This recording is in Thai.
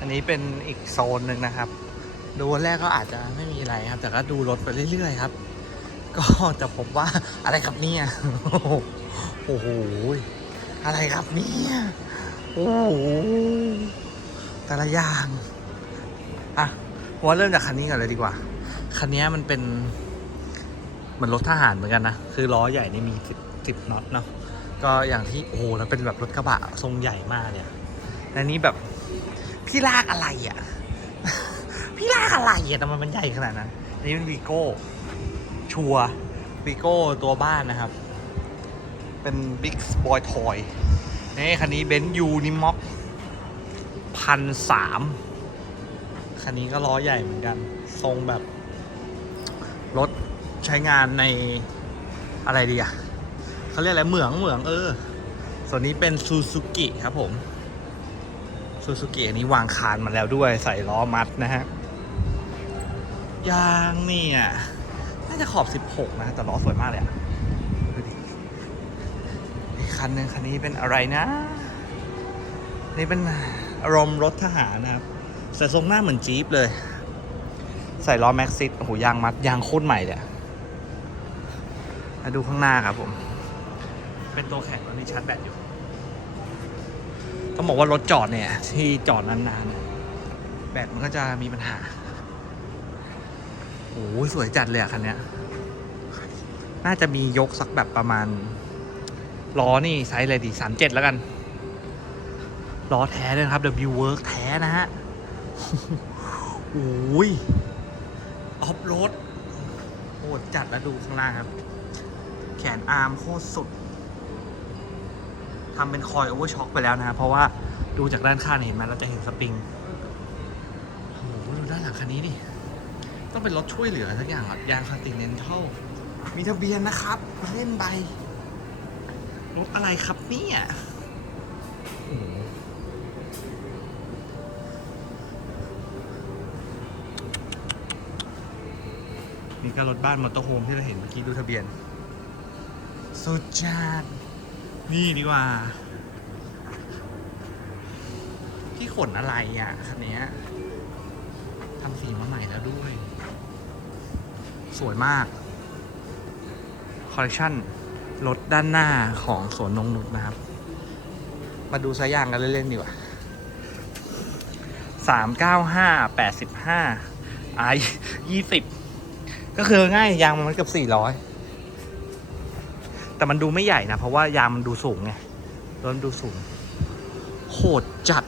อันนี้เป็นอีกโซนหนึ่งนะครับ ดูวันแรกก็อาจจะไม่มีอะไรครับ แต่ก็ดูรถไปเรื่อยๆครับ ก็จะพบว่าอะไรครับเนี่ยโอ้โหอะไรครับเนี่ยโอ้โหแต่ละอย่างอะว่าเริ่มจากคันนี้ก่อนเลยดีกว่า คันนี้มันเป็นเหมือนรถทหารเหมือนกันนะ คือล้อใหญ่นี่มีสิบสิบน็อตเนาะ ก็อย่างที่โอ้โหแล้วเป็นแบบรถกระบะทรงใหญ่มากเนี่ยอันนี้แบบ พี่ลากอะไรอะ พี่ลากอะไรอะทำไมมันใหญ่ขนาดนั้นอันนี้เป็นวีโก้ ชัววีโก้ตัวบ้านนะครับ เป็นบิ๊กบอยทอยนี่คันนี้เบนซ์ยูนิม็อกพันสามคันนี้ก็ล้อใหญ่เหมือนกัน ทรงแบบ รถใช้งานในอะไรดีอะเขาเรียกอะไรเหมืองเหมืองเออ ส่วนนี้เป็นซูซูกิครับผม ซูซูกิอันนี้วางคานมาแล้วด้วยใส่ล้อมัดนะฮะยางนี่อะน่าจะขอบ 16 นะ แต่ล้อสวยมากเลยอะดูดิอีกคันหนึ่งคันนี้เป็นอะไรนะ นี่เป็นอารมณ์รถทหารนะครับใส่ทรงหน้าเหมือนจี๊ปเลย ใส่ล้อแม็กซิสโอ้โหยางมัดยางโคตรใหม่เลยอะมาดูข้างหน้าครับผม เป็นตัวแข็งตอนนี้ชาร์จแบตอยู่ ต้องบอกว่ารถจอดเนี่ย ที่จอดนานๆ แบตมันก็จะมีปัญหาโอ้สวยจัดเลยอะคันเนี้ย น่าจะมียกสักแบบประมาณล้อนี่ไซส์อะไรดีสามเจ็ดแล้วกัน ล้อแท้ด้วยครับ W Work แท้นะฮะโอ้ยออฟโรดโหดจัดแล้วดูข้างล่างครับ แขนอาร์มโคตรสุด ทำเป็นคอยโอเวอร์ช็อคไปแล้วนะเพราะว่าดูจากด้านข้างเนี่ยเห็นไหมเราจะเห็นสปริงโอ้โหดูด้านหลังคันนี้ดิต้องเป็นรถช่วยเหลือสักอย่างอะยางคอนติเนนทัลมีทะเบียนนะครับเล่นใบรถอะไรครับเนี่ยนี่ก็รถบ้านมอเตอร์โฮมที่เราเห็นเมื่อกี้ดูทะเบียน สุดจัด นี่ดีกว่า ที่ขนอะไรอะคันนี้ทำสีมาใหม่แล้วด้วย สวยมาก คอลเลคชันรถด้านหน้าของสวนนงนุษนะครับ มาดูสายยางกันเล่นๆดีกว่าสามเก้าห้าแปดสิบห้าไอยี่สิบก็คือง่ายยางมันเกือบสี่ร้อย แต่มันดูไม่ใหญ่นะ เพราะว่ายางมันดูสูงไงรถมันดูสูง โหดจัด